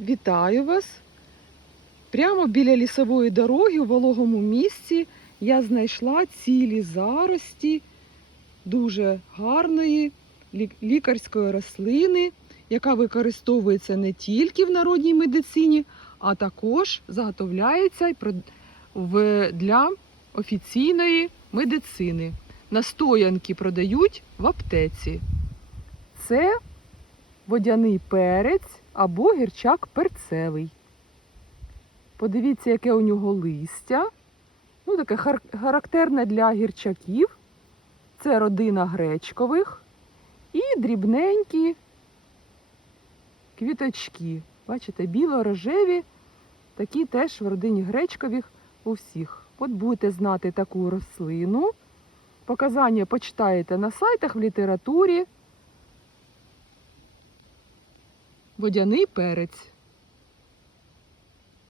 Вітаю вас! Прямо біля лісової дороги у вологому місці я знайшла цілі зарості дуже гарної лікарської рослини, яка використовується не тільки в народній медицині, а також заготовляється для офіційної медицини. Настоянки продають в аптеці. Це водяний перець або гірчак перцевий. Подивіться, яке у нього листя. Ну, таке хар- характерне для гірчаків. Це родина гречкових і дрібненькі квіточки. Бачите, біло-рожеві, такі теж в родині гречкових у всіх. От будете знати таку рослину. Показання почитаєте на сайтах в літературі. Водяний перець.